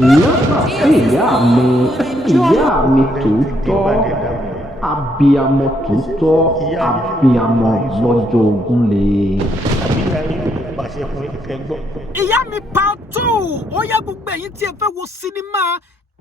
Iyami tòótọ́, abiyamọ tòótọ́, abiyamọ lọ́jọ́ Ògúnlé. Iyami part 2 ó yá gbogbo ẹ̀yin tí ẹ fẹ́ wo sinimá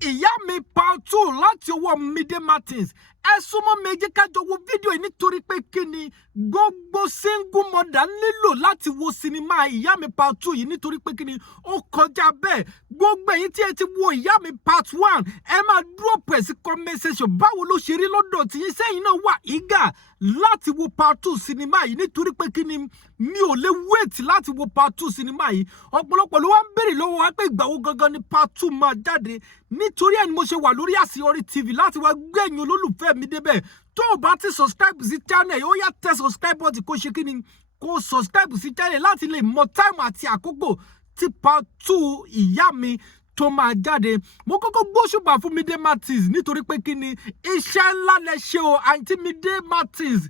Iyami part 2 láti ọwọ́ Mide Martins. Ẹ súnmọ́ méjì kájọ wo fídíò yìí nítorí pé kíni gbogbo single mother nílò láti wo sinimá Iyami part 2 yìí nítorí pé kíni ó kọjá bẹ́ẹ̀. Gbogbo ẹ̀yin tí ẹ ti wo Iyami part 1 ẹ máa drop ẹ̀ sí comment section báwo ló ṣe rí lọ́dọ̀ tí yín sẹ́yìn náà wà eager láti wo part 2 sinimá yìí nítorí pé kíni mi ò lè wait láti wo part 2 sinimá yìí. Ọ̀pọ̀lọpọ̀ ló wá ń béèrè lọ́wọ́ wa pé ìgbà wo gangan ni part 2 máa jáde. Nítorí ẹ̀ ni mo ṣe wà lórí Àṣeyọrí TV láti wá gbẹ̀yìn olólùfẹ́ mi débẹ̀. Tó o bá ti subscribe sí channel ó yá tẹ subscribe button kó ṣe kíni kó subscribe sí channel láti lè mọ time àti àkókò tí part 2 Iyami tó máa jáde. Mo kọ́kọ́ gbóṣùbà fún Mide Martins nítorí pé kíni iṣẹ́ ńlá lẹ ṣe o àǹtí Mide Martins.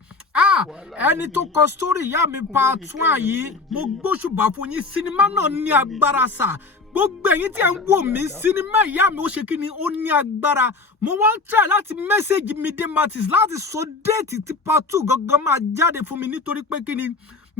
Ẹni tó kọ story Iyami part 1 yìí mo gbóṣùbà fún yín. Sinimá náà ní agbára sà. Gbogbo ẹ̀yin tí ẹ ń wò mí sinimá Iyami ó ṣe kíni ó ní agbára. Mo wá ń try láti message Mide Martins láti sọ date tí part 2 gangan máa jáde fún mi nítorí pé kíni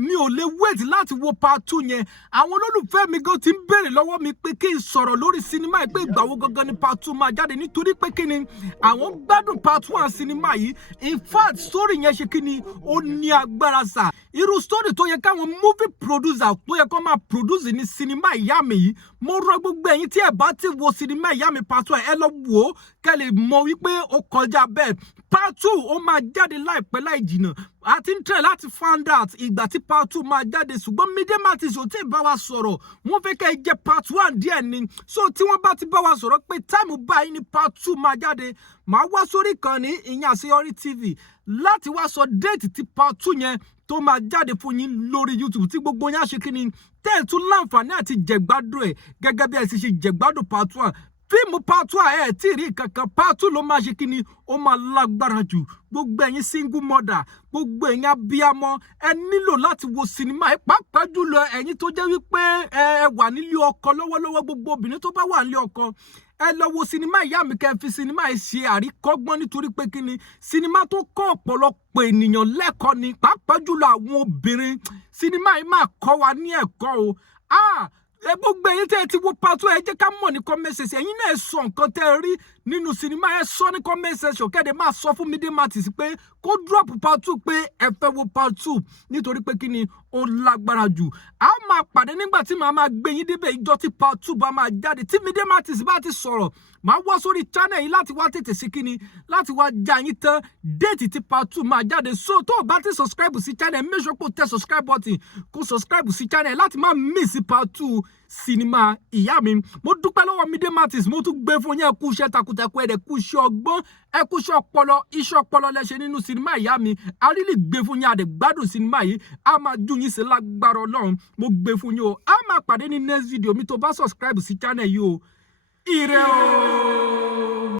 mi ò lè wait láti wo part 2 yẹn. Àwọn olólùfẹ́ mi gan ti ń béèrè lọ́wọ́ mi pé kí n sọ̀rọ̀ lórí sinimá yìí pé ìgbà wo gangan ni part 2 máa jáde nítorí pé kíni àwọn gbádùn part 1 sinimá yìí. In fact story yẹn ṣe kíni ó ní agbára sà. Irú story tó yẹ káwọn movie producer tó yẹ kó máa produce ní sinimá Iyami yìí. Mo rọ gbogbo ẹ̀yin tí ẹ bá ti wo sinimá Iyami part 1 ẹ lọ wò ó kẹ́ lè mọ̀ wípé ó kọjá bẹ́ẹ̀. Part 2 ó máa jáde láìpẹ́ láì jìnnà. A ti ń try láti find out ìgbà tí part 2 máa jáde ṣùgbọ́n Mide Martins ò tí ì bá wa sọ̀rọ̀. Wọ́n fẹ́ kẹ́ ẹ jẹ́ part 1 díẹ̀ ni. So tí wọ́n bá ti bá wa sọ̀rọ̀ pé time báyìí ni part 2 máa jáde, màá wá sórí ìkànnì ìyẹn Àṣeyọrí TV láti wá sọ date tí part 2 yẹn tó máa jáde fún yín lórí YouTube tí gbogbo yín á ṣe kíni tẹ́ ẹ̀ tún láǹfààní àti jẹ̀gbádùn ẹ̀ gẹ́gẹ́ bí ẹ ti ṣe jẹ̀gbádùn part 1. Fíìmù part 1 ẹ̀ tí ì rí kankan part 2 ló máa ṣe kíni ó máa lágbára jù. Gbogbo ẹ̀yin single mother gbogbo ẹ̀yin abiyamọ ẹ nílò láti wo sinimá ẹ pàápàá jùlọ ẹ̀yin tó jẹ́ wípé ẹ wà nílé ọkọ lọ́wọ́lọ́wọ́. Gbogbo obìnrin tó bá wà nílé ọkọ ẹ lọ wo sinimá Iyami kẹ́ fi sinimá ẹ ṣe àríkọ́gbọ́n nítorí pé kíni sinimá tó kọ́ ọ̀pọ̀lọpọ̀ ènìyàn lẹ́kọ̀ọ́ ni pàápàá jùlọ àwọn obìnrin. Sinimá yìí máa kọ́ wa ní ẹ̀kọ́ o. Gbogbo ẹ̀yin tẹ́ ẹ ti wo part 2 ẹ jẹ́ ká mọ̀ ní comment section. Ẹ̀yin náà ẹ sọ nǹkan tẹ́ ẹ rí nínú sinimá ẹ sọ ní comment section kẹ́dẹ̀ máa sọ fún Mide Martins pé kó drop part 2 pé ẹ fẹ́ wo part 2 nítorí pé kíni ó lágbára jù. A máa pàdé nígbà tí màá máa gbé yín débẹ̀ ìjọ tí part 2 bá máa jáde. Tí Mide Martins bá ti sọ̀rọ̀ màá wá sórí channel yìí láti wá tètè sí kíni láti wá já yín tán date tí part 2 máa jáde. So tó o bá ti subscribe sí channel make sure kó tẹ subscribe button kó subscribe sí channel láti má miss part 2 sinimá Iyami. Mo dúpẹ́ lọ́wọ́ Mide Martins mo tún gbé fún yín ẹ kú iṣẹ́ takuntakun ẹ̀dẹ̀ kú iṣẹ́ ọgbọ́n ẹ kú iṣẹ́ ọpọlọ lẹ́ṣẹ̀ nínú sinimá Iyami. A rí lè gbé fún yín àdẹ̀ gbádùn sinimá yìí a máa dùn yín sí lágbára Ọlọ́run. Mo gbé fún yín o. A máa pàdé ní next video mi tó bá subscribe sí channel yìí o. Ire o.